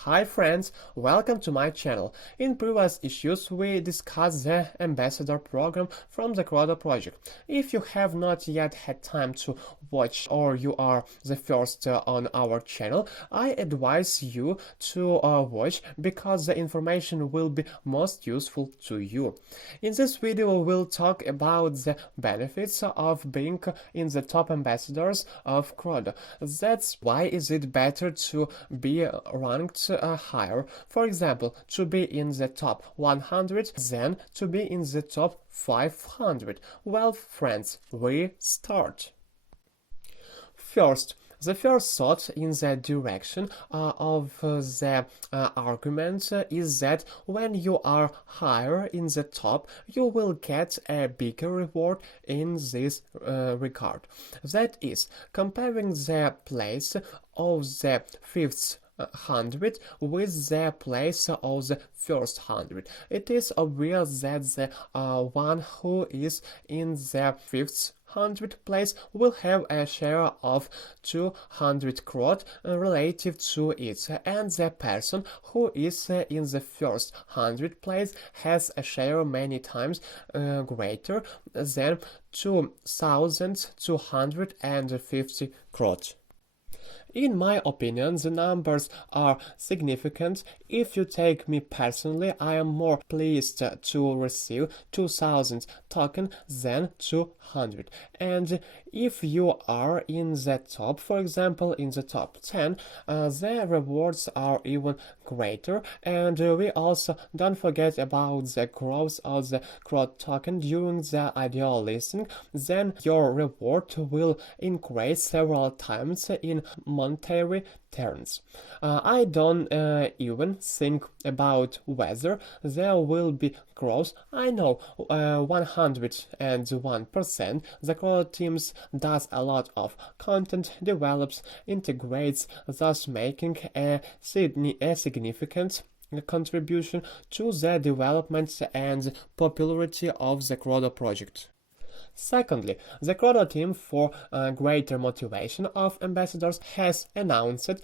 Hi friends, welcome to my channel. In previous issues we discussed the ambassador program from the CRODO project. If you have not yet had time to watch or you are the first on our channel, I advise you to watch because the information will be most useful to you. In this video we'll talk about the benefits of being in the top ambassadors of CRODO. That's why is it better to be ranked higher, for example, to be in the top 100 than to be in the top 500. Well, friends, we start. First, the first thought in the direction of the argument is that when you are higher in the top, you will get a bigger reward in this regard. That is, comparing the place of the fifth 100 with the place of the first 100. It is obvious that the one who is in the fifth 100 place will have a share of 200 CROD relative to it, and the person who is in the first 100 place has a share many times greater than 2250 CROD. In my opinion, the numbers are significant. If you take me personally, I am more pleased to receive 2000 tokens than 200. And if you are in the top, for example, in the top 10, the rewards are even greater. And we also don't forget about the growth of the CROD token during the ideal listing. Then your reward will increase several times in monetary terms. I don't even think about whether there will be growth. I know 101%. The CRODO teams does a lot of content, develops, integrates, thus making a significant contribution to the development and popularity of the CRODO project. Secondly, the CRODO team, for greater motivation of ambassadors, has announced that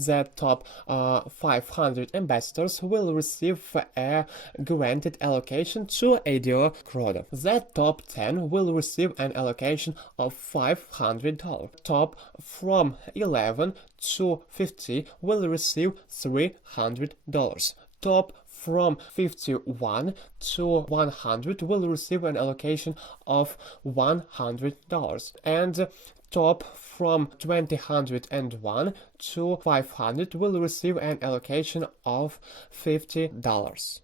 the top 500 ambassadors will receive a granted allocation to ADO CRODO. The top 10 will receive an allocation of $500. Top from 11 to 50 will receive $300. Top from 51 to 100 will receive an allocation of $100, and top from 201 to 500 will receive an allocation of $50.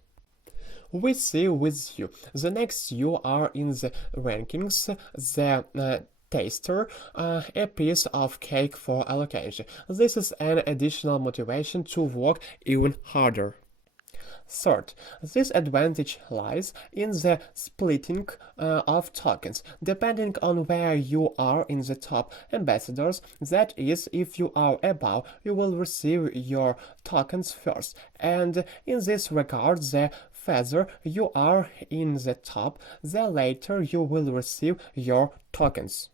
We see with you. The next you are in the rankings, the taster, a piece of cake for allocation. This is an additional motivation to work even harder. Third, this advantage lies in the splitting of tokens, depending on where you are in the top ambassadors. That is, if you are above, you will receive your tokens first, and in this regard, the further you are in the top, the later you will receive your tokens.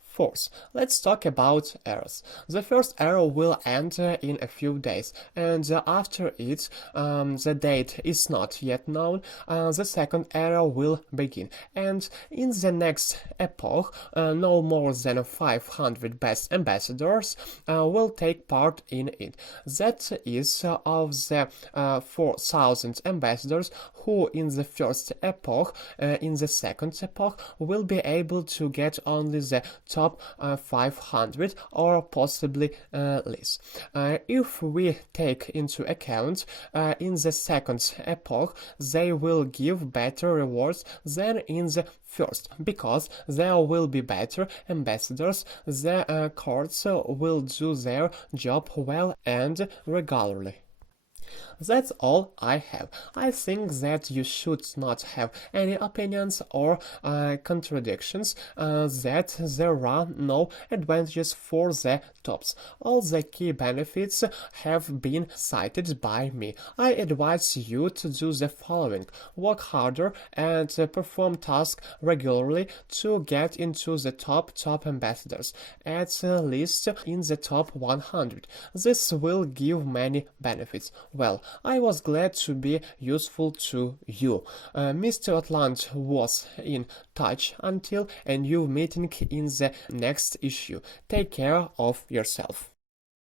Fourth, let's talk about errors. The first error will end in a few days, and after it, the date is not yet known, the second error will begin. And in the next epoch, no more than 500 best ambassadors will take part in it. That is, of the 4,000 ambassadors who in the first epoch, in the second epoch, will be able to get only the top 500 or possibly less. If we take into account in the second epoch, they will give better rewards than in the first, because there will be better ambassadors. The courts will do their job well and regularly. That's all I have. I think that you should not have any opinions or contradictions, that there are no advantages for the tops. All the key benefits have been cited by me. I advise you to do the following: work harder and perform tasks regularly to get into the top ambassadors, at least in the top 100. This will give many benefits. Well, I was glad to be useful to you. Mr. Atlant was in touch. Until a new meeting in the next issue. Take care of yourself.